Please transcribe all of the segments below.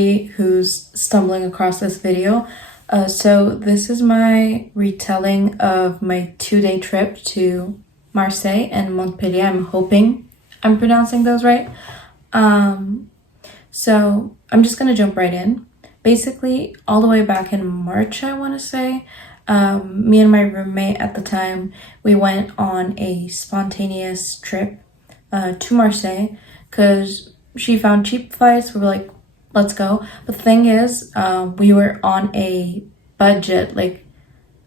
anybody who's stumbling across this video. So this is my retelling of my 2-day trip to Marseille and Montpellier. I'm hoping I'm pronouncing those right. So I'm just gonna jump right in. Basically, all the way back in March, I want to say, me and my roommate at the time, we went on a spontaneous trip to Marseille because she found cheap flights. We were like, let's go. But the thing is, we were on a budget, like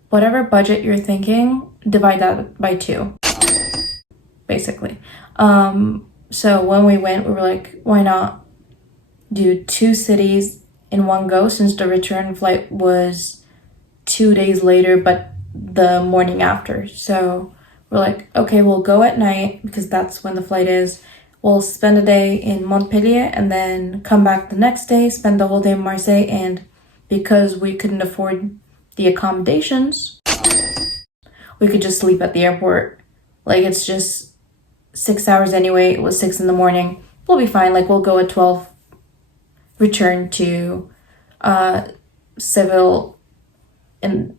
whatever budget you're thinking, divide that by 2, basically. So when we went, we were like, why not do 2 cities in one go, since the return flight was 2 days later, but the morning after. So we're like, okay, we'll go at night because that's when the flight is. We'll spend a day in Montpellier and then come back the next day, spend the whole day in Marseille. And because we couldn't afford the accommodations, we could just sleep at the airport. Like, it's just 6 hours anyway. It was 6 in the morning. We'll be fine. Like, we'll go at 12, return to Seville, and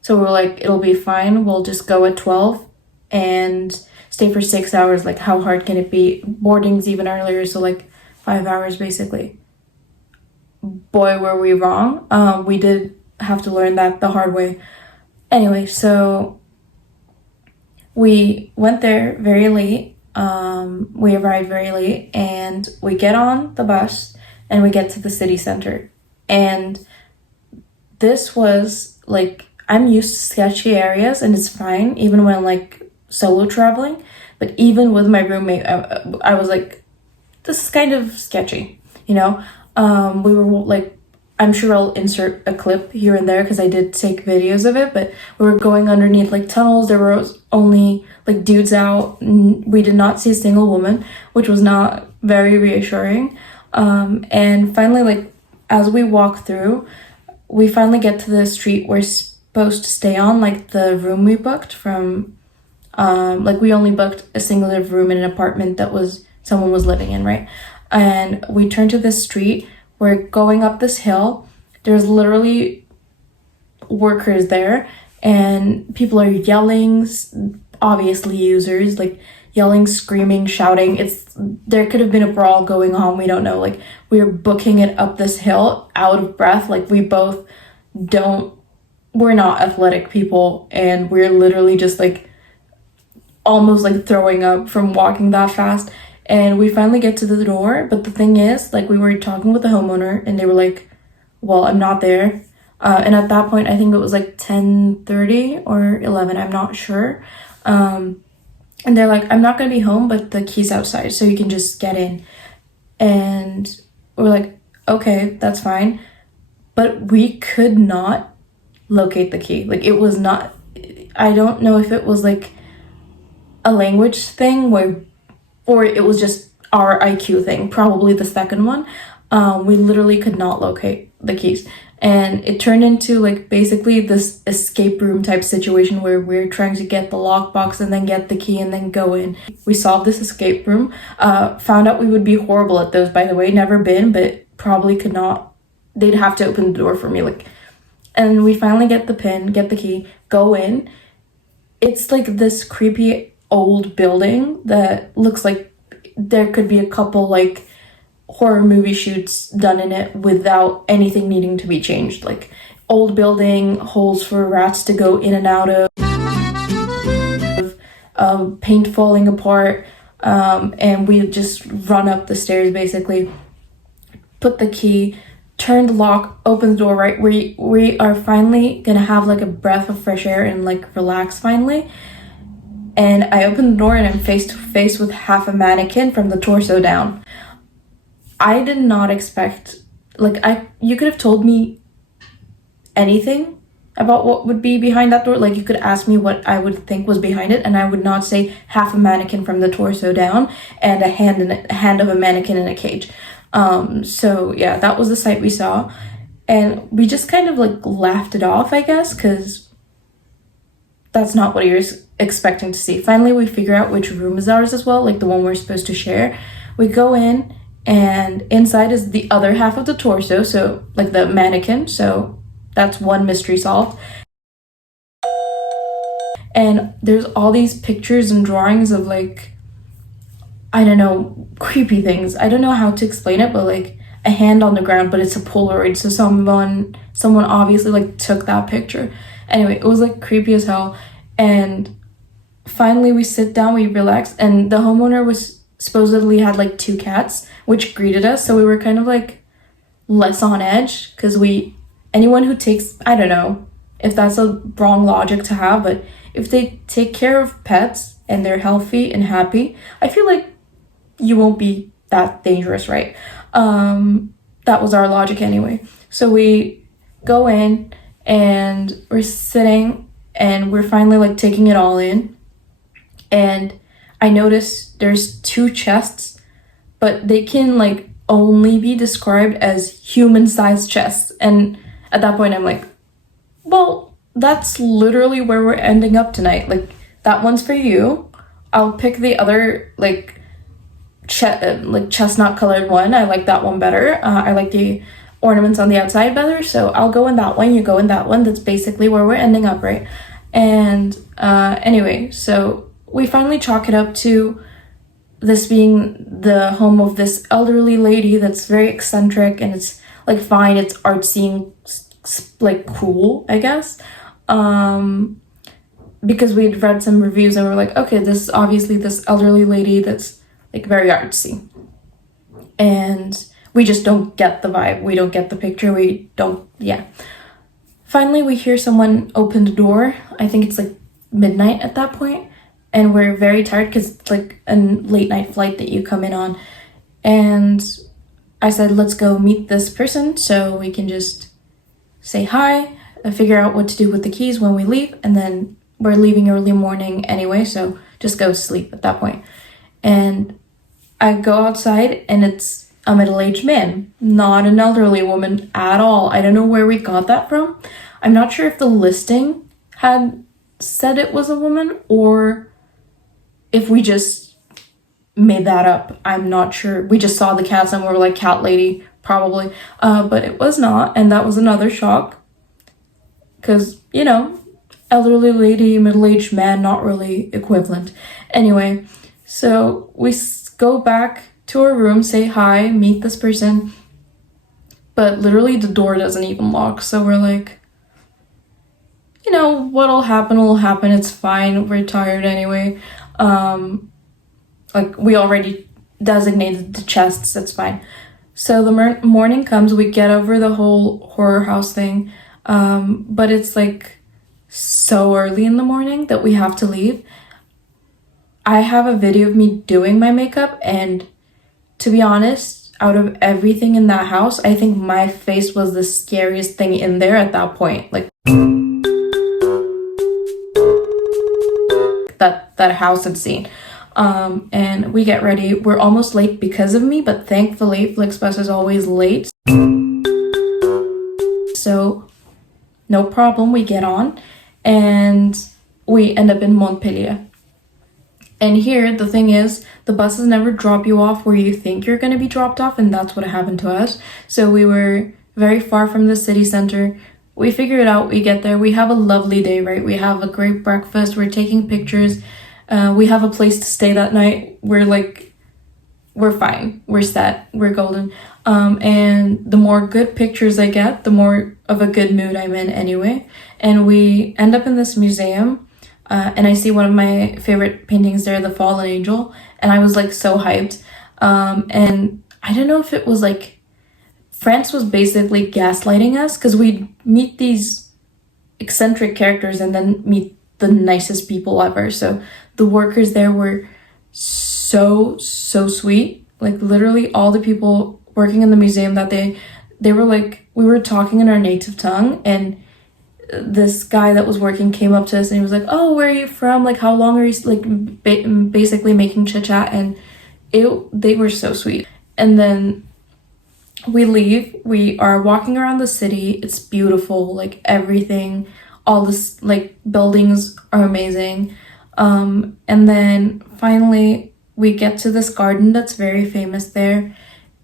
so we're like, it'll be fine. We'll just go at 12 and stay for 6 hours. Like, how hard can it be? Boarding's even earlier, so like 5 hours basically. Boy, were we wrong. We did have to learn that the hard way. Anyway, so we went there very late. We arrived very late, and we get on the bus and we get to the city center. And this was like, I'm used to sketchy areas and it's fine, even when like solo traveling. But even with my roommate, I was like, this is kind of sketchy, you know? We were like, I'm sure I'll insert a clip here and there because I did take videos of it, but we were going underneath like tunnels. There were only like dudes out. We did not see a single woman, which was not very reassuring. And finally, like, as we walk through, we finally get to the street we're supposed to stay on, like the room we booked from, like we only booked a singular room in an apartment that someone was living in, right? And we turn to this street. We're going up this hill. There's literally workers there, and people are yelling, obviously users, like yelling, screaming, shouting. There could have been a brawl going on. We don't know. Like, we were booking it up this hill out of breath. Like, we're not athletic people, and we're literally just like almost like throwing up from walking that fast. And we finally get to the door, but the thing is, like, we were talking with the homeowner and they were like, well, I'm not there. And at that point, I think it was like 10:30 or 11, I'm not sure. And they're like, I'm not gonna be home, but the key's outside, so you can just get in. And we're like, okay, that's fine. But we could not locate the key. Like, it was not, I don't know if it was like a language thing or it was just our IQ thing, probably the second one. We literally could not locate the keys. And it turned into like basically this escape room type situation where we're trying to get the lockbox and then get the key and then go in. We solved this escape room, found out we would be horrible at those, by the way, never been, but probably could not, they'd have to open the door for me. Like, and we finally get the pin, get the key, go in. It's like this creepy old building that looks like there could be a couple like horror movie shoots done in it without anything needing to be changed. Like, old building, holes for rats to go in and out of, paint falling apart, and we just run up the stairs basically, put the key, turn the lock, open the door, right? We are finally gonna have like a breath of fresh air and like relax finally. And I open the door and I'm face to face with half a mannequin from the torso down. I did not expect, like, you could have told me anything about what would be behind that door. Like, you could ask me what I would think was behind it, and I would not say half a mannequin from the torso down and a hand of a mannequin in a cage. So yeah, that was the sight we saw. And we just kind of like laughed it off, I guess, because that's not what you're expecting to see. Finally, we figure out which room is ours as well, like the one we're supposed to share. We go in, and inside is the other half of the torso, so like the mannequin. So that's one mystery solved. And there's all these pictures and drawings of like, I don't know, creepy things. I don't know how to explain it, but like a hand on the ground, but it's a Polaroid, so someone obviously like took that picture. Anyway, it was like creepy as hell. And finally we sit down, we relax, and the homeowner was supposedly had like two cats which greeted us, so we were kind of like less on edge, because anyone who takes, I don't know if that's a wrong logic to have, but if they take care of pets and they're healthy and happy, I feel like you won't be that dangerous, right? That was our logic anyway. So we go in and we're sitting and we're finally like taking it all in. And I noticed there's two chests, but they can like only be described as human-sized chests. And at that point I'm like, well, that's literally where we're ending up tonight. Like, that one's for you. I'll pick the other like chestnut colored one. I like that one better. I like the ornaments on the outside better, so I'll go in that one, you go in that one. That's basically where we're ending up, right? And anyway, so we finally chalk it up to this being the home of this elderly lady that's very eccentric, and it's like fine, it's artsy and like cool, I guess. Because we'd read some reviews and we're like, okay, this is obviously this elderly lady that's like very artsy. And we just don't get the vibe. We don't get the picture. We don't, yeah. Finally, we hear someone open the door. I think it's like midnight at that point. And we're very tired because it's like a late night flight that you come in on. And I said, let's go meet this person so we can just say hi, figure out what to do with the keys when we leave, and then we're leaving early morning anyway, so just go sleep at that point. And I go outside and it's a middle-aged man, not an elderly woman at all. I don't know where we got that from. I'm not sure if the listing had said it was a woman or if we just made that up. I'm not sure. We just saw the cats and we were like, cat lady, probably. But it was not, and that was another shock. Because, you know, elderly lady, middle-aged man, not really equivalent. Anyway, so we go back to our room, say hi, meet this person. But literally the door doesn't even lock. So we're like, you know, what'll happen will happen. It's fine. We're tired anyway. Like, we already designated the chests. It's fine. So the morning comes. We get over the whole horror house thing. But it's like so early in the morning that we have to leave. I have a video of me doing my makeup, and to be honest, out of everything in that house, I think my face was the scariest thing in there at that point. Like, that house had seen. And we get ready. We're almost late because of me, but thankfully Flixbus is always late. So no problem, we get on and we end up in Montpellier. And here, the thing is, the buses never drop you off where you think you're going to be dropped off, and that's what happened to us. So we were very far from the city center. We figure it out, we get there, we have a lovely day, right? We have a great breakfast, we're taking pictures, we have a place to stay that night. We're fine, we're set, we're golden. And the more good pictures I get, the more of a good mood I'm in anyway. And we end up in this museum, and I see one of my favorite paintings there, The Fallen Angel, and I was like so hyped. And I don't know if it was like France was basically gaslighting us, because we'd meet these eccentric characters and then meet the nicest people ever. So the workers there were so sweet. Like, literally all the people working in the museum that they were like, we were talking in our native tongue, and this guy that was working came up to us and he was like, oh, where are you from? Like, how long are you, like, basically making chit chat. And they were so sweet. And then we leave, we are walking around the city. It's beautiful, like everything, all this, like, buildings are amazing. And then finally we get to this garden that's very famous there,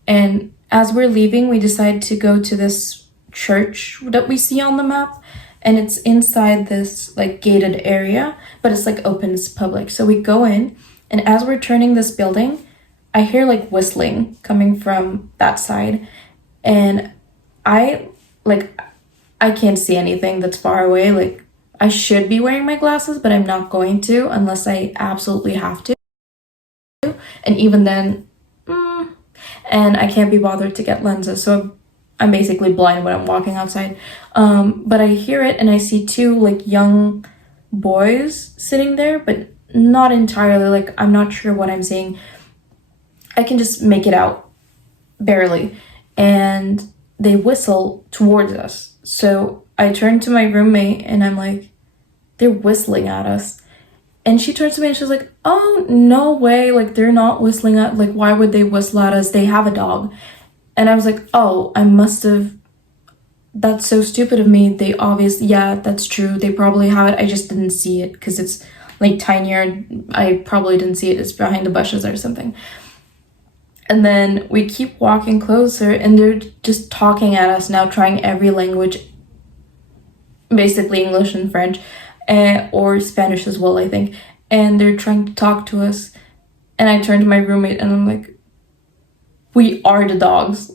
And as we're leaving, we decide to go to this church that we see on the map, and it's inside this like gated area, but it's like open, it's public. So we go in, and as we're turning this building, I hear like whistling coming from that side, and I I can't see anything that's far away. Like, I should be wearing my glasses, but I'm not going to unless I absolutely have to. And even then, and I can't be bothered to get lenses, so I'm basically blind when I'm walking outside. But I hear it, and I see two like young boys sitting there, but not entirely. Like, I'm not sure what I'm seeing. I can just make it out barely, and they whistle towards us. So I turn to my roommate and I'm like, they're whistling at us. And she turns to me and she's like, oh, no way. Like, they're not whistling at, like, why would they whistle at us? They have a dog. And I was like, oh, I must have, that's so stupid of me. They obviously, yeah, that's true. They probably have it. I just didn't see it because it's like tinier. I probably didn't see it. It's behind the bushes or something. And then we keep walking closer, and they're just talking at us now, trying every language, basically English and French, or Spanish as well, I think. And they're trying to talk to us. And I turn to my roommate, and I'm like, we are the dogs.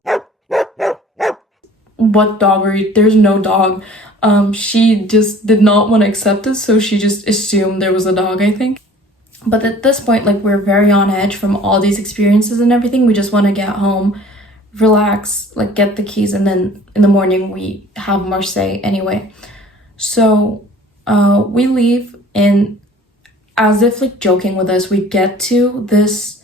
What dog are you? There's no dog. She just did not want to accept it, so she just assumed there was a dog, I think. But at this point, like, we're very on edge from all these experiences and everything. We just want to get home, relax, like, get the keys, and then in the morning we have Marseille anyway. So we leave, and as if like joking with us, we get to this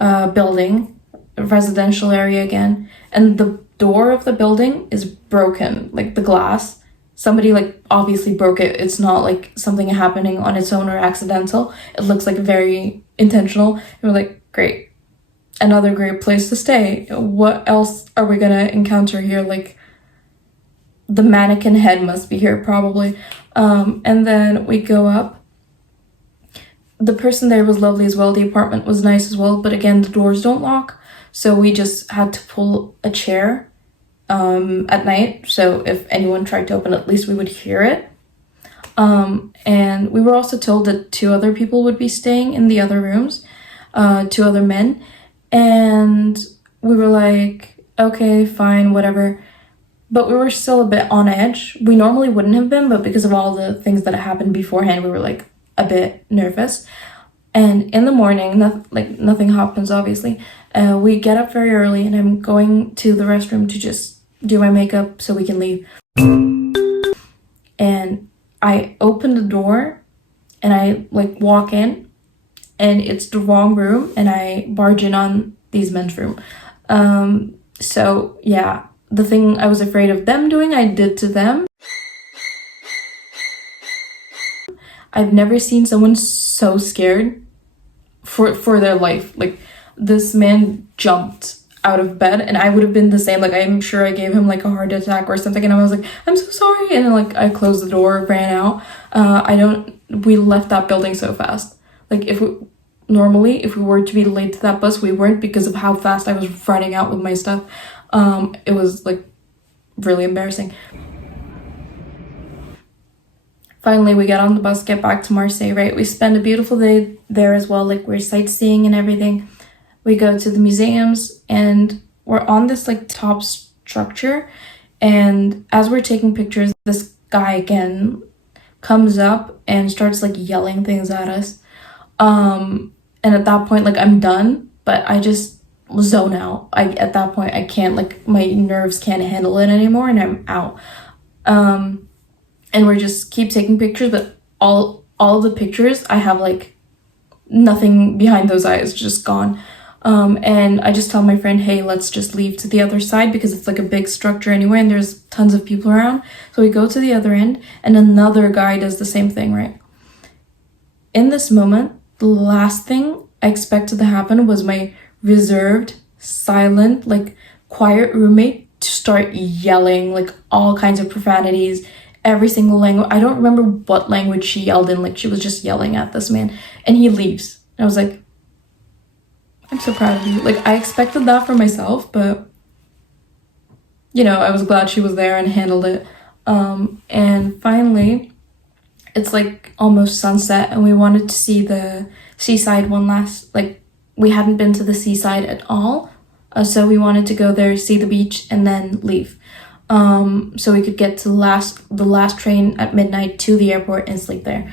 building, a residential area again, and the door of the building is broken, like the glass. Somebody like obviously broke it. It's not like something happening on its own or accidental. It looks like very intentional. And we're like, great, another great place to stay. What else are we gonna encounter here? Like, the mannequin head must be here probably. And then we go up. The person there was lovely as well. The apartment was nice as well, but again, the doors don't lock. So we just had to pull a chair at night, so if anyone tried to open, at least we would hear it. And we were also told that 2 other people would be staying in the other rooms, 2 other men, and we were like, okay, fine, whatever. But we were still a bit on edge. We normally wouldn't have been, but because of all the things that happened beforehand, we were like a bit nervous. And in the morning, nothing happens, obviously. We get up very early, and I'm going to the restroom to just do my makeup so we can leave. And I open the door, and I like walk in, and it's the wrong room, and I barge in on these men's room. So yeah, the thing I was afraid of them doing, I did to them. I've never seen someone so scared for their life. Like, this man jumped out of bed, and I would have been the same. Like, I'm sure I gave him like a heart attack or something, and I was like, I'm so sorry, and then like I closed the door, ran out. We left that building so fast. Like, if we were to be late to that bus, we weren't, because of how fast I was running out with my stuff. It was like really embarrassing. Finally, we get on the bus, get back to Marseille, right? We spend a beautiful day there as well. Like, we're sightseeing and everything. We go to the museums, and we're on this like top structure. And as we're taking pictures, this guy again comes up and starts like yelling things at us. And at that point, like, I'm done, but I just zone out. At that point, I can't, like, my nerves can't handle it anymore, and I'm out. And we just keep taking pictures, but all the pictures, I have like nothing behind those eyes, just gone. And I just tell my friend, hey, let's just leave to the other side, because it's like a big structure anyway, and there's tons of people around. So we go to the other end, and another guy does the same thing, right? In this moment, the last thing I expected to happen was my reserved, silent, like quiet roommate to start yelling like all kinds of profanities, every single language. I don't remember what language she yelled in. Like, she was just yelling at this man, and he leaves. And I was like, I'm so proud of you. Like, I expected that for myself, but you know, I was glad she was there and handled it. And finally, it's like almost sunset, and we wanted to see the seaside one last, like, we hadn't been to the seaside at all. So we wanted to go there, see the beach, and then leave. So we could get to the last train at midnight to the airport and sleep there.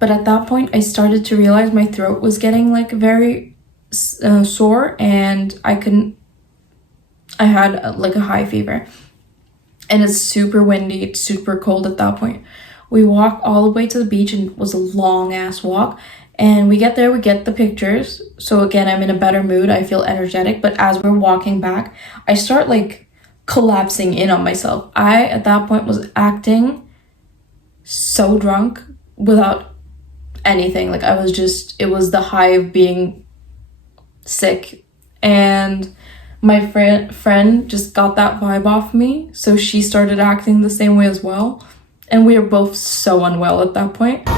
But at that point, I started to realize my throat was getting like very sore, and I had like a high fever. And it's super windy, it's super cold at that point. We walk all the way to the beach, and it was a long ass walk. And we get there, we get the pictures. So again, I'm in a better mood, I feel energetic. But as we're walking back, I start like collapsing in on myself. I, at that point, was acting so drunk without anything. Like, I was just, it was the high of being sick. And my friend just got that vibe off me, so she started acting the same way as well. And we were both so unwell at that point.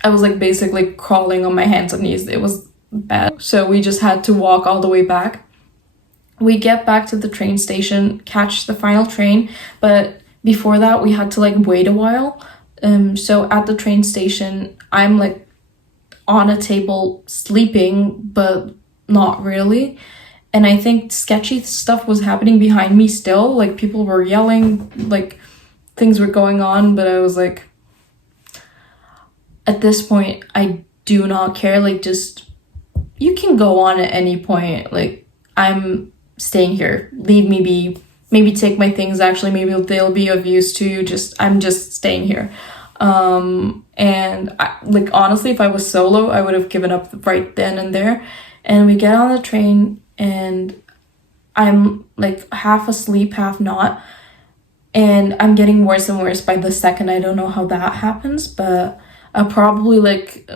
I was like basically crawling on my hands and knees. It was bad. So we just had to walk all the way back. We get back to the train station, catch the final train, but before that we had to like wait a while. So at the train station, I'm like on a table sleeping, but not really. And I think sketchy stuff was happening behind me still. Like, people were yelling, like things were going on, but I was like, at this point, I do not care. Like, just, you can go on at any point. Like, I'm staying here. Leave me be. Maybe take my things, actually. Maybe they'll be of use to you. I'm just staying here. And like, honestly, if I was solo, I would have given up right then and there. And we get on the train, and I'm like half asleep, half not. And I'm getting worse and worse by the second. I don't know how that happens, but probably like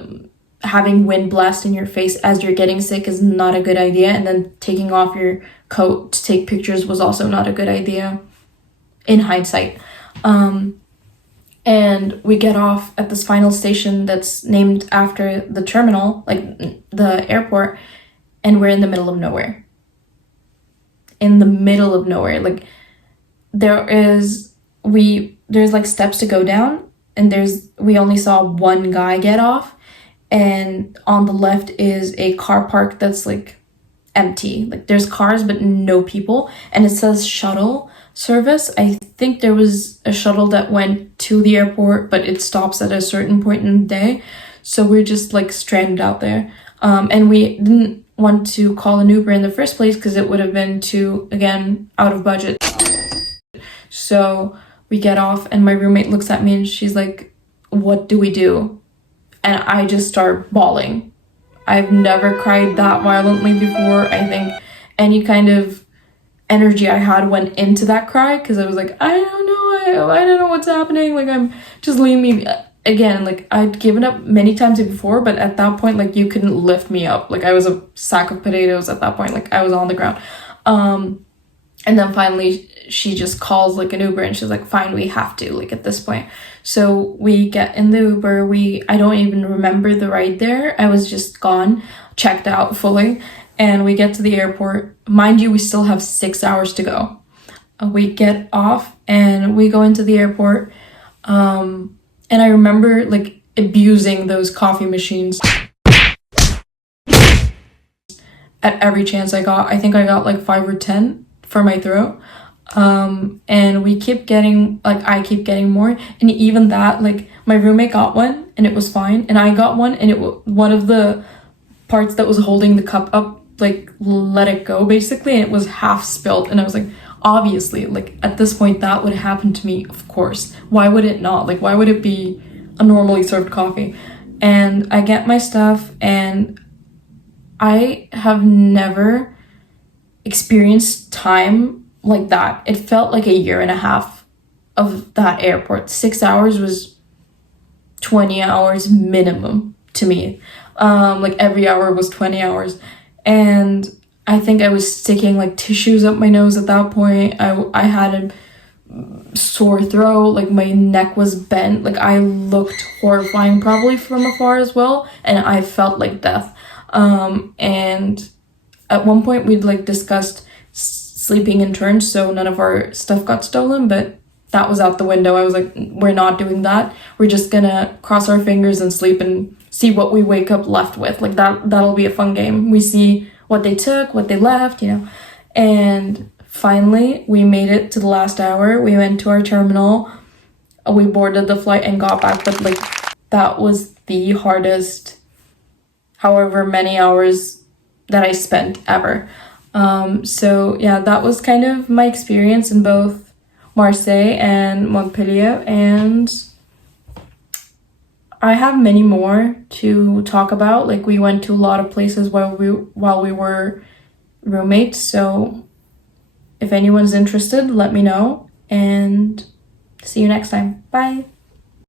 having wind blast in your face as you're getting sick is not a good idea. And then taking off your coat to take pictures was also not a good idea in hindsight. And we get off at this final station that's named after the terminal, like the airport, and we're in the middle of nowhere. In the middle of nowhere. Like, there's like steps to go down, and we only saw one guy get off, and on the left is a car park that's like empty. Like, there's cars but no people, and it says shuttle service. I think there was a shuttle that went to the airport, but it stops at a certain point in the day. So we're just like stranded out there. And we didn't want to call an Uber in the first place because it would have been too, again, out of budget. So we get off, and my roommate looks at me and she's like, "What do we do?" And I just start bawling. I've never cried that violently before. I think any kind of energy I had went into that cry, because I was like, I don't know what's happening. Like, I'm just leaving me. Again, like, I'd given up many times before, but at that point, like, you couldn't lift me up. Like, I was a sack of potatoes at that point. Like, I was on the ground. And then finally she just calls like an Uber, and she's like, fine, we have to, like, at this point. So we get in the Uber. I don't even remember the ride there. I was just gone, checked out fully. And we get to the airport. Mind you, we still have 6 hours to go. We get off and we go into the airport. And I remember like abusing those coffee machines at every chance I got. I think I got like 5 or 10 for my throat. And we keep getting, like, I keep getting more. And even that, like, my roommate got one and it was fine. And I got one, and one of the parts that was holding the cup up, like, let it go basically, and it was half spilled. And I was like, obviously, like, at this point that would happen to me, of course. Why would it not? Like, why would it be a normally served coffee? And I get my stuff, and I have never experienced time like that. It felt like a year and a half of that airport. 6 hours was 20 hours minimum to me. Like, every hour was 20 hours. And I think I was sticking like tissues up my nose at that point. I had sore throat, like my neck was bent, like I looked horrifying probably from afar as well, and I felt like death. And at one point we'd like discussed sleeping in turns so none of our stuff got stolen, but that was out the window. I was like, we're not doing that. We're just gonna cross our fingers and sleep and see what we wake up left with. Like that'll be a fun game. We see what they took, what they left, you know. And finally, we made it to the last hour. We went to our terminal. We boarded the flight and got back, but like that was the hardest however many hours that I spent ever. So yeah, that was kind of my experience in both Marseille and Montpellier, and I have many more to talk about. Like we went to a lot of places while we were roommates, so if anyone's interested, let me know, and see you next time. Bye.